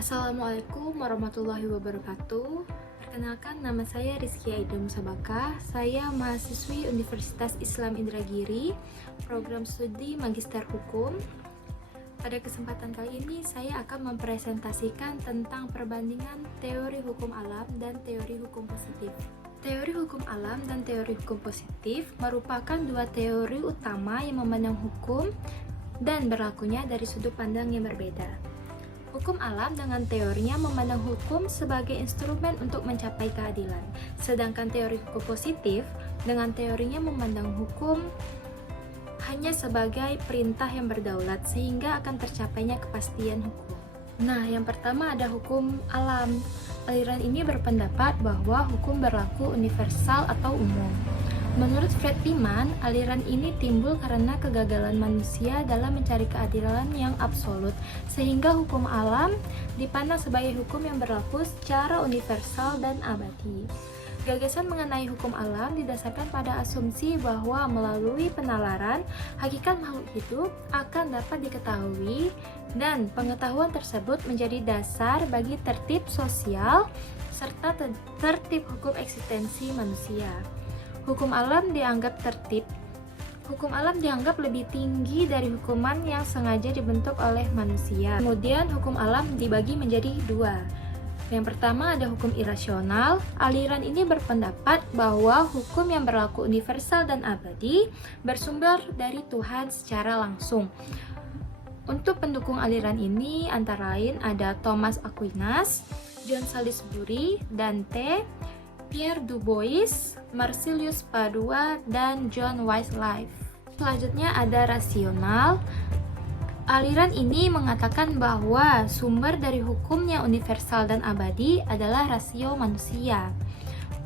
Assalamualaikum warahmatullahi wabarakatuh. Perkenalkan, nama saya Rizky Aida Musabaka. Saya mahasiswi Universitas Islam Indragiri, program studi Magister Hukum. Pada kesempatan kali ini, saya akan mempresentasikan tentang perbandingan teori hukum alam dan teori hukum positif. Teori hukum alam dan teori hukum positif merupakan dua teori utama yang memandang hukum dan berlakunya dari sudut pandang yang berbeda. Hukum alam dengan teorinya memandang hukum sebagai instrumen untuk mencapai keadilan, sedangkan teori hukum positif dengan teorinya memandang hukum hanya sebagai perintah yang berdaulat sehingga akan tercapainya kepastian hukum. Nah, yang pertama ada hukum alam. Aliran ini berpendapat bahwa hukum berlaku universal atau umum. Menurut Friedman, aliran ini timbul karena kegagalan manusia dalam mencari keadilan yang absolut, sehingga hukum alam dipandang sebagai hukum yang berlaku secara universal dan abadi. Gagasan mengenai hukum alam didasarkan pada asumsi bahwa melalui penalaran, hakikat makhluk hidup akan dapat diketahui dan pengetahuan tersebut menjadi dasar bagi tertib sosial serta tertib hukum eksistensi manusia. Hukum alam dianggap tertib. Hukum alam dianggap lebih tinggi dari hukuman yang sengaja dibentuk oleh manusia. Kemudian hukum alam dibagi menjadi dua. Yang pertama ada hukum irasional. Aliran ini berpendapat bahwa hukum yang berlaku universal dan abadi bersumber dari Tuhan secara langsung. Untuk pendukung aliran ini antara lain ada Thomas Aquinas, John Salisbury, Dante, Pierre Du Bois, Marsilius Padua, dan John Wycliffe. Selanjutnya ada rasional. Aliran ini mengatakan bahwa sumber dari hukum yang universal dan abadi adalah rasio manusia.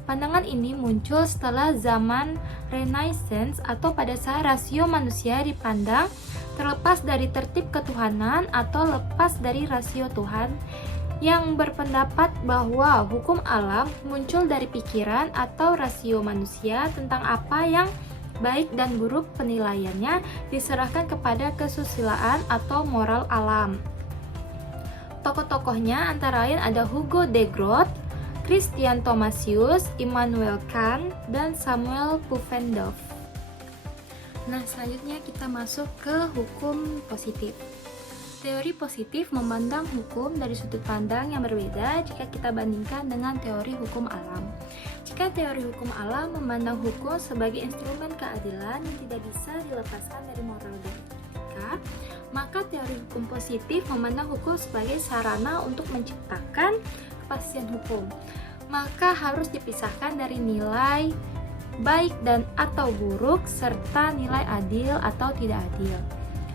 Pandangan ini muncul setelah zaman Renaissance atau pada saat rasio manusia dipandang terlepas dari tertib ketuhanan atau lepas dari rasio Tuhan, yang berpendapat bahwa hukum alam muncul dari pikiran atau rasio manusia tentang apa yang baik dan buruk, penilaiannya diserahkan kepada kesusilaan atau moral alam. Tokoh-tokohnya antara lain ada Hugo de Groot, Christian Thomasius, Immanuel Kant, dan Samuel Pufendorf. Nah, selanjutnya kita masuk ke hukum positif. Teori positif memandang hukum dari sudut pandang yang berbeda jika kita bandingkan dengan teori hukum alam. Jika teori hukum alam memandang hukum sebagai instrumen keadilan yang tidak bisa dilepaskan dari moral dan etika, maka teori hukum positif memandang hukum sebagai sarana untuk menciptakan kepastian hukum. Maka harus dipisahkan dari nilai baik dan atau buruk serta nilai adil atau tidak adil.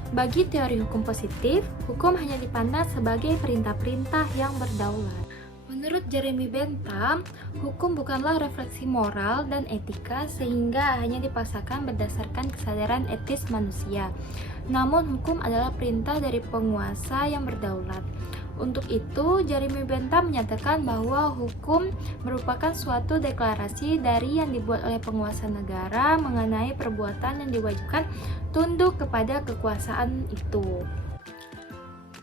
Bagi teori hukum positif, hukum hanya dipandang sebagai perintah-perintah yang berdaulat. Menurut Jeremy Bentham, hukum bukanlah refleksi moral dan etika sehingga hanya dipaksakan berdasarkan kesadaran etis manusia. Namun hukum adalah perintah dari penguasa yang berdaulat. Untuk itu, Jeremy Bentham menyatakan bahwa hukum merupakan suatu deklarasi dari yang dibuat oleh penguasa negara mengenai perbuatan yang diwajibkan tunduk kepada kekuasaan itu.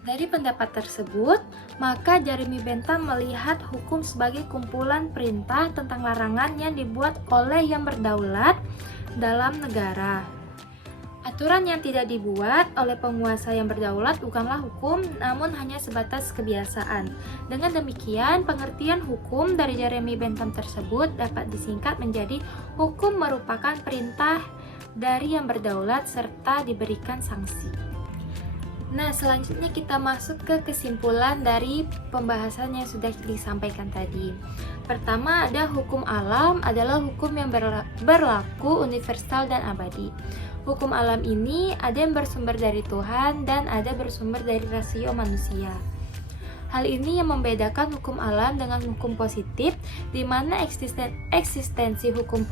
Dari pendapat tersebut, maka Jeremy Bentham melihat hukum sebagai kumpulan perintah tentang larangan yang dibuat oleh yang berdaulat dalam negara. Aturan yang tidak dibuat oleh penguasa yang berdaulat bukanlah hukum, namun hanya sebatas kebiasaan. Dengan demikian, pengertian hukum dari Jeremy Bentham tersebut dapat disingkat menjadi hukum merupakan perintah dari yang berdaulat serta diberikan sanksi. Nah, selanjutnya kita masuk ke kesimpulan dari pembahasan yang sudah disampaikan tadi. Pertama, ada hukum alam adalah hukum yang berlaku universal dan abadi. Hukum alam ini ada yang bersumber dari Tuhan dan ada bersumber dari rasio manusia. Hal ini yang membedakan hukum alam dengan hukum positif, di mana eksistensi hukum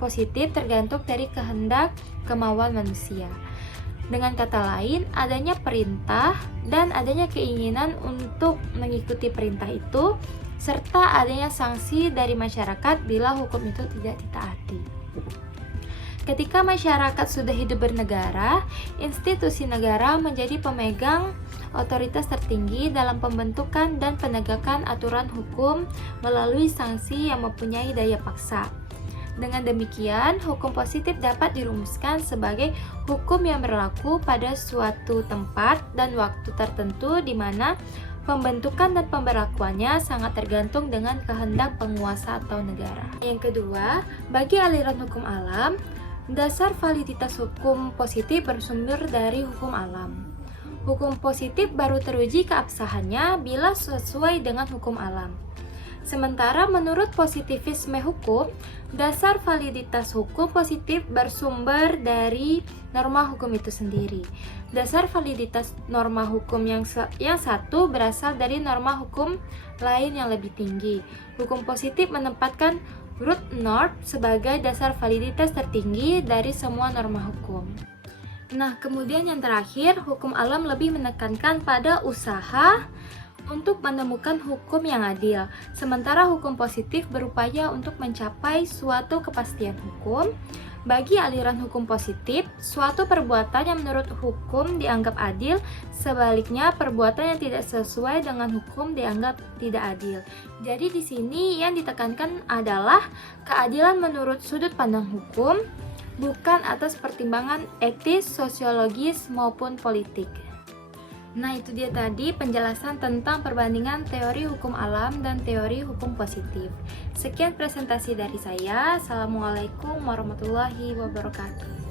positif tergantung dari kehendak kemauan manusia. Dengan kata lain, adanya perintah dan adanya keinginan untuk mengikuti perintah itu, serta adanya sanksi dari masyarakat bila hukum itu tidak ditaati. Ketika masyarakat sudah hidup bernegara, institusi negara menjadi pemegang otoritas tertinggi dalam pembentukan dan penegakan aturan hukum melalui sanksi yang mempunyai daya paksa. Dengan demikian, hukum positif dapat dirumuskan sebagai hukum yang berlaku pada suatu tempat dan waktu tertentu di mana pembentukan dan pemberlakuannya sangat tergantung dengan kehendak penguasa atau negara. Yang kedua, bagi aliran hukum alam, dasar validitas hukum positif bersumber dari hukum alam. Hukum positif baru teruji keabsahannya bila sesuai dengan hukum alam. Sementara menurut positivisme hukum, dasar validitas hukum positif bersumber dari norma hukum itu sendiri. Dasar validitas norma hukum yang satu berasal dari norma hukum lain yang lebih tinggi. Hukum positif menempatkan root norm sebagai dasar validitas tertinggi dari semua norma hukum. Nah, kemudian yang terakhir, hukum alam lebih menekankan pada usaha untuk menemukan hukum yang adil, sementara hukum positif berupaya untuk mencapai suatu kepastian hukum. Bagi aliran hukum positif, suatu perbuatan yang menurut hukum dianggap adil, sebaliknya perbuatan yang tidak sesuai dengan hukum dianggap tidak adil. Jadi di sini yang ditekankan adalah keadilan menurut sudut pandang hukum, bukan atas pertimbangan etis, sosiologis maupun politik. Nah, itu dia tadi penjelasan tentang perbandingan teori hukum alam dan teori hukum positif. Sekian presentasi dari saya. Assalamualaikum warahmatullahi wabarakatuh.